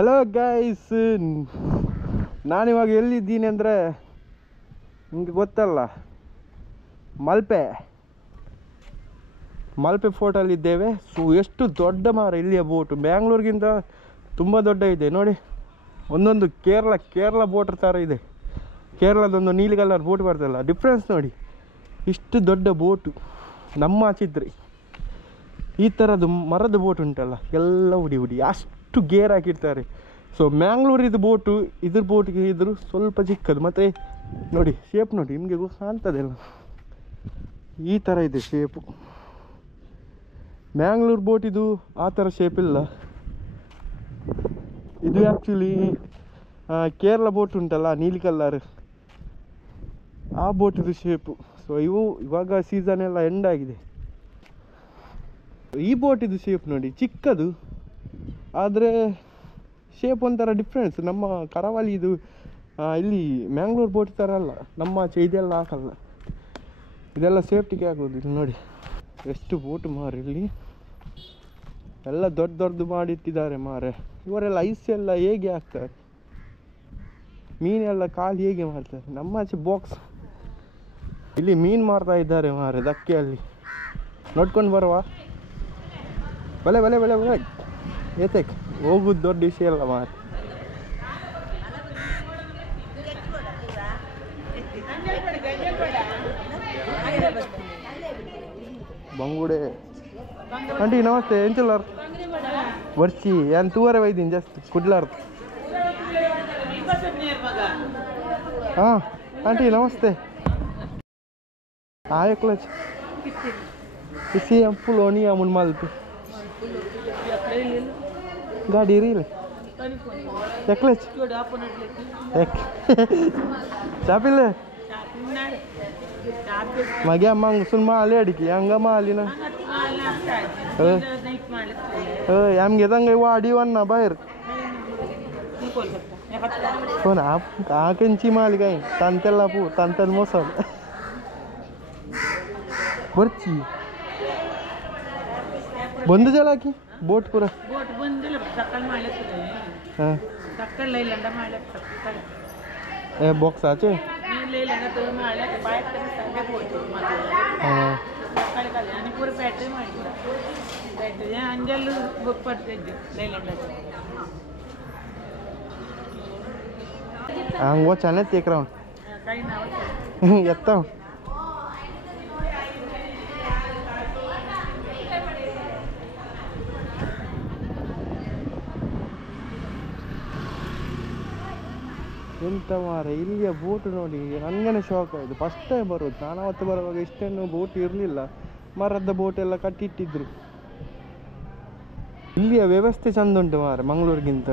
Hello guys, ನಾನಿವಾಗ ಎಲ್ಲಿದ್ದೀನಿ ಅಂದರೆ ನಿಮಗೆ ಗೊತ್ತಲ್ಲ, ಮಲ್ಪೆ ಫೋರ್ಟಲ್ಲಿದ್ದೇವೆ. ಸೊ ಎಷ್ಟು ದೊಡ್ಡ ಮಾರ ಇಲ್ಲಿಯ ಬೋಟು, ಬ್ಯಾಂಗ್ಳೂರಿಗಿಂತ ತುಂಬ ದೊಡ್ಡ ಇದೆ ನೋಡಿ. ಒಂದೊಂದು ಕೇರಳ ಬೋಟ್ ಥರ ಇದೆ. ಕೇರಳದೊಂದು ನೀಲಿ ಕಲರ್ ಬೋಟ್ ಬರ್ತಲ್ಲ, ಡಿಫ್ರೆನ್ಸ್ ನೋಡಿ. ಇಷ್ಟು ದೊಡ್ಡ ಬೋಟು ನಮ್ಮ ಆಚಿದ್ರೆ ಈ ಥರದ್ದು ಮರದ ಬೋಟ್ ಉಂಟಲ್ಲ, ಎಲ್ಲ ಹುಡಿ ಅಷ್ಟು ಗೇರ್ ಹಾಕಿರ್ತಾರೆ. ಸೊ ಮ್ಯಾಂಗ್ಳೂರಿದು ಬೋಟು ಇದ್ರ ಬೋಟಿಗೆ ಇದ್ರು ಸ್ವಲ್ಪ ಚಿಕ್ಕದು. ಮತ್ತು ನೋಡಿ ಶೇಪ್ ನೋಡಿ, ನಿಮಗೆ ಕಾಣ್ತದೆಲ್ಲ ಈ ಥರ ಇದೆ ಶೇಪು. ಮ್ಯಾಂಗ್ಳೂರು ಬೋಟಿದು ಆ ಥರ ಶೇಪ್ ಇಲ್ಲ. ಇದು ಆ್ಯಕ್ಚುಲಿ ಕೇರಳ ಬೋಟ್ ಉಂಟಲ್ಲ ನೀಲಿ ಕಲರ್, ಆ ಬೋಟಿದು ಶೇಪು. ಸೊ ಇವಾಗ ಸೀಸನ್ ಎಲ್ಲ ಎಂಡ್ ಆಗಿದೆ. ಈ ಬೋಟಿದು ಶೇಪ್ ನೋಡಿ, ಚಿಕ್ಕದು ಆದರೆ ಶೇಪ್ ಒಂಥರ ಡಿಫ್ರೆನ್ಸ್. ನಮ್ಮ ಕರಾವಳಿ ಇದು ಇಲ್ಲಿ ಮ್ಯಾಂಗ್ಳೂರು ಬೋಟ್ ಥರ ಅಲ್ಲ, ನಮ್ಮ ಆಚೆ ಇದೆಲ್ಲ ಹಾಕಲ್ಲ, ಇದೆಲ್ಲ ಸೇಫ್ಟಿಗೆ ಆಗೋದು. ಇದು ನೋಡಿ ಎಷ್ಟು ಬೋಟ್ ಮಾರೆ, ಇಲ್ಲಿ ಎಲ್ಲ ದೊಡ್ಡದು ಮಾಡಿಟ್ಟಿದ್ದಾರೆ ಮಾರೆ. ಇವರೆಲ್ಲ ಐಸ್ ಎಲ್ಲ ಹೇಗೆ ಹಾಕ್ತಾರೆ, ಮೀನೆಲ್ಲ ಖಾಲಿ ಹೇಗೆ ಮಾಡ್ತಾರೆ. ನಮ್ಮ ಆಚೆ ಬಾಕ್ಸ್, ಇಲ್ಲಿ ಮೀನು ಮಾರ್ತಾ ಇದ್ದಾರೆ ಮಾರೆ ದಕ್ಕೆಯಲ್ಲಿ. ನೋಡ್ಕೊಂಡು ಬರುವ ಬಲೆ ಏತಕ್ಕೆ ಹೋಗುದು ದೊಡ್ಡ ವಿಷಯ ಅಲ್ಲ ಮಾರೆ. ಬಂಗುಡೆ ಆಂಟಿ ನಮಸ್ತೆ. ಎಂಚುಲ್ಲಾರ ಬರ್ಚಿ ಏನ್ ತೂವರೆ ಒಯ್ದೀನಿ ಜಾಸ್ತಿ ಕುಡ್ಲಾರ್ದು. ಹಾಂ ಆಂಟಿ ನಮಸ್ತೆ. ಆಯಕ್ಲಚ್ ಇಸಿ ಫುಲ್ ಓನಿ ಅಮುನ್ ಮಾಲ್ಪಿ ಗಾಡಿ ರೀಲೆ ಎಕ್ಲಚ್ ಚಾಪಿಲ್ಲ मागे मागसून माल अडकी हंगा माली ना आमगे ತಂಗ वाडी वन्ना बाहेर हो ना आकेंची माल काय तांतेला पू तांतल मोसम बरची बंद झाला की बोट पुरा बोट बंद झालं सकाळ मारले हां सकाळ लैलंडा मारले सकाळ ए बॉक्साचे मी लैलंडा तो मारले बाइक तरी सगळे बोट हां सकाळ काले आणि पूर्ण बॅटरी मारली पूरा बॅटरी अंजल बुक पडते लैलंडाचे वो चाने तेक राउंड काही नाव येता ಎಂತ ಮಾರೆ ಇಲ್ಲಿಯ ಬೋಟ್ ನೋಡಿ ನನಗೇನೆ ಶಾಕ್ ಆಯಿತು. ಫಸ್ಟ್ ಟೈಮ್ ಬರೋದು ನಾನು. ಅವತ್ತು ಬರುವಾಗ ಇಷ್ಟೇನು ಬೋಟ್ ಇರಲಿಲ್ಲ, ಮರದ ಬೋಟ್ ಎಲ್ಲ ಕಟ್ಟಿಟ್ಟಿದ್ರು. ಇಲ್ಲಿಯ ವ್ಯವಸ್ಥೆ ಚಂದ ಉಂಟು ಮಾರೆ ಮಂಗಳೂರಿಗಿಂತ.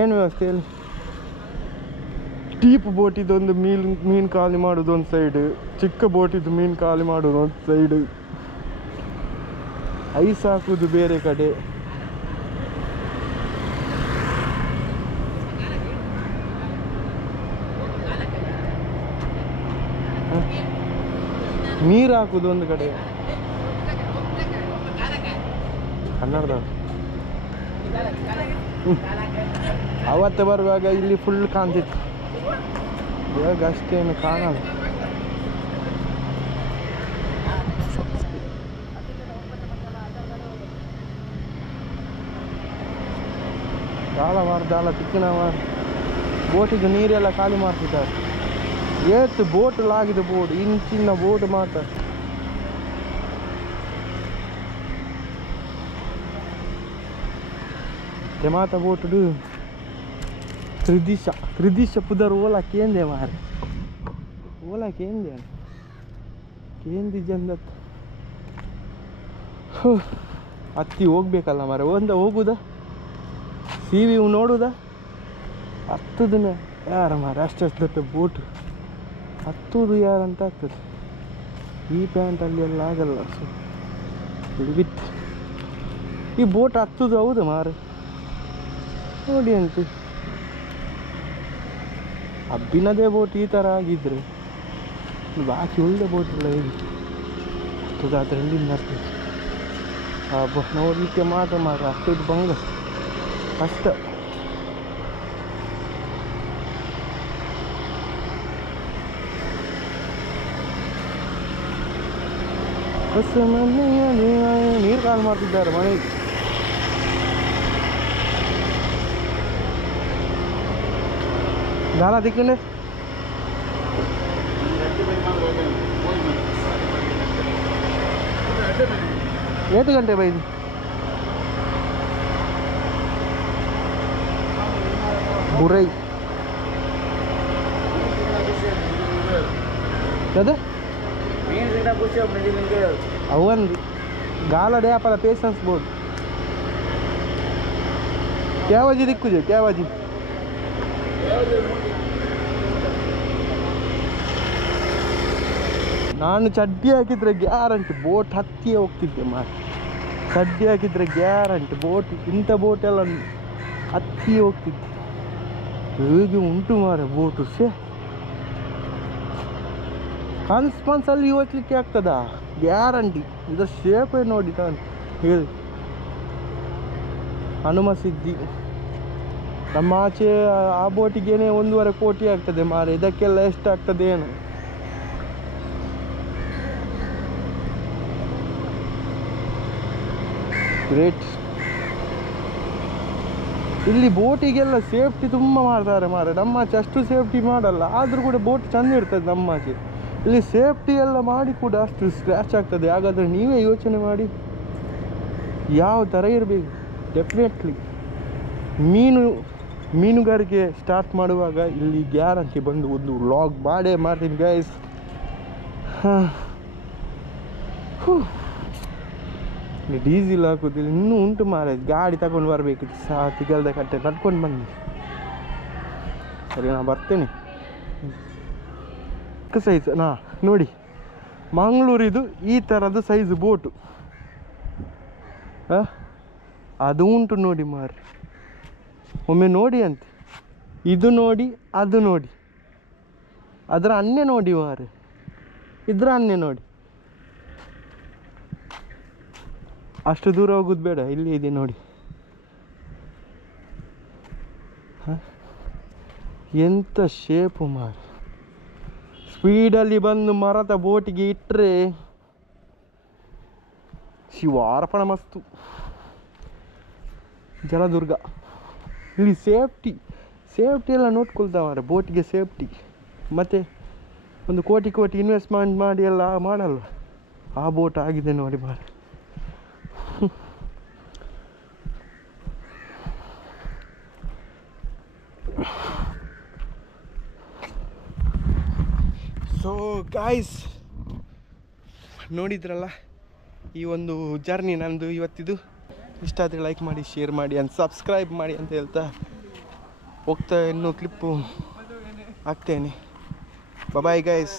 ಏನು ವ್ಯವಸ್ಥೆ ಇಲ್ಲಿ, ಟೀಪ್ ಬೋಟ್ ಇದೊಂದು ಮೀನು ಖಾಲಿ ಮಾಡೋದು ಒಂದು ಸೈಡ್, ಚಿಕ್ಕ ಬೋಟ್ ಇದು ಮೀನು ಖಾಲಿ ಮಾಡೋದು ಒಂದು ಸೈಡ್, ಐಸ್ ಹಾಕುವುದು ಬೇರೆ ಕಡೆ. ನೀರು ಹಾಕುದು ಒಂದು ಕಡೆ. ಕನ್ನಡದ ಅವತ್ತು ಬರುವಾಗ ಇಲ್ಲಿ ಫುಲ್ ಕಾಣ್ತಿತ್ತು, ಇವಾಗ ಅಷ್ಟೇನು ಕಾಣಲ್ಲ. ದಾಳ ತಿಕ್ಕಿನ ಬೋಟಿದ್ದು ನೀರೆಲ್ಲ ಖಾಲಿ ಮಾಡ್ತಿದ್ದಾರೆ. ಏತು ಬೋಟ್ ಲಾಗಿದೆ ಬೋಟ್ ಇಂಚಿನ ಬೋಟ್ ಮಾತ್ರ. ಮಾತ ಬೋಟುಡು ತ್ರಿದಿಶ ಪುದರ್ ಓಲಾ ಕೇಂದೆ ಮಾರೆ, ಓಲಾ ಕೇಂದೆ ಜಂದತ್ ಹತ್ತಿ ಹೋಗ್ಬೇಕಲ್ಲ ಮಾರೆ. ಹೋಗುದಾ ಸಿ.ವಿ ನೋಡುದಾ ಹತ್ತುದಿನ ಯಾರ ಮಾರೆ, ಅಷ್ಟು ದೊಡ್ಡ ಬೋಟು ಹತ್ತುದು ಯಾರಂತ ಆಗ್ತದೆ. ಈ ಪ್ಯಾಂಟಲ್ಲಿ ಎಲ್ಲ ಆಗಲ್ಲ. ಸೊ ಬಿತ್ತು ಈ ಬೋಟ್ ಹತ್ತುದು ಹೌದು ಮಾರೆ. ನೋಡಿ ಅಂತು ಅಬ್ಬಿನದೇ ಬೋಟ್ ಈ ಥರ ಆಗಿದ್ರೆ ಬಾಕಿ ಒಳ್ಳೆ ಬೋಟ್ ಎಲ್ಲ ಇದೆ ಹತ್ತುದು ಅದರಲ್ಲಿ ಬರ್ತದೆ. ನೋಡಲಿಕ್ಕೆ ಮಾತ್ರ ಮಾರ ಅಷ್ಟೊಂದು ಭಂಗ. ಕಷ್ಟ. ನೀರು ಕಾಲು ಮಾಡ್ತಿದ್ದಾರೆ ಮನೆಗೆ. ಗಾಲ ದಿಕ್ಕಂಡೆ ಎಷ್ಟು ಗಂಟೆ ಬೈದು ಬುರೈ ಅದೇ ಅವನ್ ಗಾಲ ಡ್ಯಾಪಲ್ಲ ಪೇಷನ್ಸ್ ಬೋರ್ಡ್ ಕ್ಯಾವಾಜಿ ದಿಕ್ಕುಜೆ ಕ್ಯಾವಾಜಿ ನಾನು ಚಡ್ಡಿ ಹಾಕಿದ್ರೆ ಗ್ಯಾರಂಟಿ ಬೋಟ್ ಹತ್ತಿಯೇ ಹೋಗ್ತಿದ್ದೆ ಮಾರೆ. ಚಡ್ಡಿ ಹಾಕಿದ್ರೆ ಗ್ಯಾರಂಟಿ ಬೋಟ್ ಇಂಥ ಬೋಟ್ ಎಲ್ಲ ಹತ್ತಿಯೇ ಹೋಗ್ತಿದ್ದೆ. ಹೇಗೆ ಉಂಟು ಮಾರೆ ಬೋಟು ಕನ್ಸ್ಪನ್ಸಲ್ಲಿ ಓದ್ಲಿಕ್ಕೆ ಆಗ್ತದಾ ಗ್ಯಾರಂಟಿ. ಇದರ ಶೇಪೇ ನೋಡಿ ನಾನು ಹೇಳಿ. ಹನುಮಸಿದ್ದಿ ನಮ್ಮ ಆಚೆ ಆ ಬೋಟಿಗೇನೆ 1.5 ಕೋಟಿ ಆಗ್ತದೆ ಮಾರೆ. ಇದಕ್ಕೆಲ್ಲ ಎಷ್ಟಾಗ್ತದೆ ಏನು. ಗ್ರೇಟ್. ಇಲ್ಲಿ ಬೋಟಿಗೆಲ್ಲ ಸೇಫ್ಟಿ ತುಂಬ ಮಾಡ್ತಾರೆ ಮಾರೆ. ನಮ್ಮ ಆಚೆ ಅಷ್ಟು ಸೇಫ್ಟಿ ಮಾಡಲ್ಲ, ಆದರೂ ಕೂಡ ಬೋಟ್ ಚೆಂದ ಇರ್ತದೆ ನಮ್ಮ ಆಚೆ. ಇಲ್ಲಿ ಸೇಫ್ಟಿ ಎಲ್ಲ ಮಾಡಿ ಕೂಡ ಅಷ್ಟು ಸ್ಕ್ರ್ಯಾಚ್ ಆಗ್ತದೆ. ಹಾಗಾದರೆ ನೀವೇ ಯೋಚನೆ ಮಾಡಿ ಯಾವ ಥರ ಇರಬೇಕು. ಡೆಫಿನೆಟ್ಲಿ ಮೀನುಗಾರಿಕೆ ಸ್ಟಾರ್ಟ್ ಮಾಡುವಾಗ ಇಲ್ಲಿ ಗ್ಯಾರಂಟಿ ಬಂದು ಒಂದು ವ್ಲಾಗ್ ಮಾಡೇ ಮಾಡ್ತೀನಿ ಗೈಸ್. ಡೀಸೆಲ್ ಹಾಕೋದಿಲ್ಲ ಇನ್ನೂ ಉಂಟು ಮಾರೆ. ಗಾಡಿ ತಗೊಂಡು ಬರಬೇಕಿತ್ತು ತಿಗಲ್ದ ಕಟ್ಟೆ ನಡ್ಕೊಂಡು ಬಂದು. ಸರಿ ನಾನು ಬರ್ತೇನೆ. ಸೈಜ್ ನೋಡಿ ಮಂಗಳೂರಿದು ಈ ಥರದ್ದು ಸೈಜ್ ಬೋಟು ಅದು ಉಂಟು ನೋಡಿ ಮಾರೆ. ಒಮ್ಮೆ ನೋಡಿ ಅಂತೆ. ಇದು ನೋಡಿ ಅದು ನೋಡಿ, ಅದರ ಅನ್ನೆ ನೋಡಿ ಮಾರೆ, ಇದ್ರ ಅನ್ನೆ ನೋಡಿ. ಅಷ್ಟು ದೂರ ಹೋಗೋದು ಬೇಡ, ಇಲ್ಲಿ ಇದೆ ನೋಡಿ. ಎಂಥ ಶೇಪು ಮಾರೆ. ಸ್ಪೀಡಲ್ಲಿ ಬಂದು ಮರದ ಬೋಟಿಗೆ ಇಟ್ಟರೆ ಶಿವಾರ್ಪಣ ಮಸ್ತು. ಜಲದುರ್ಗ ಇಲ್ಲಿ ಸೇಫ್ಟಿ ಎಲ್ಲ ನೋಡ್ಕೊಳ್ತಾವ್ರೆ. ಬೋಟಿಗೆ ಸೇಫ್ಟಿ ಮತ್ತು ಒಂದು ಕೋಟಿ ಇನ್ವೆಸ್ಟ್ಮೆಂಟ್ ಮಾಡಿ ಎಲ್ಲ ಮಾಡಲ್ಲ. ಆ ಬೋಟ್ ಆಗಿದೆ ನೋಡಿ ಮಾರೆ. ಸೊ ಗಾಯ್ಸ್ ನೋಡಿದ್ರಲ್ಲ ಈ ಒಂದು ಜರ್ನಿ ನಂದು ಇವತ್ತಿದು. ಇಷ್ಟ ಆದರೆ ಲೈಕ್ ಮಾಡಿ, ಶೇರ್ ಮಾಡಿ ಆ್ಯಂಡ್ ಸಬ್ಸ್ಕ್ರೈಬ್ ಮಾಡಿ ಅಂತ ಹೇಳ್ತಾ ಹೋಗ್ತಾ ಇನ್ನೂ ಕ್ಲಿಪ್ಪು ಹಾಕ್ತೇನೆ. Bye guys.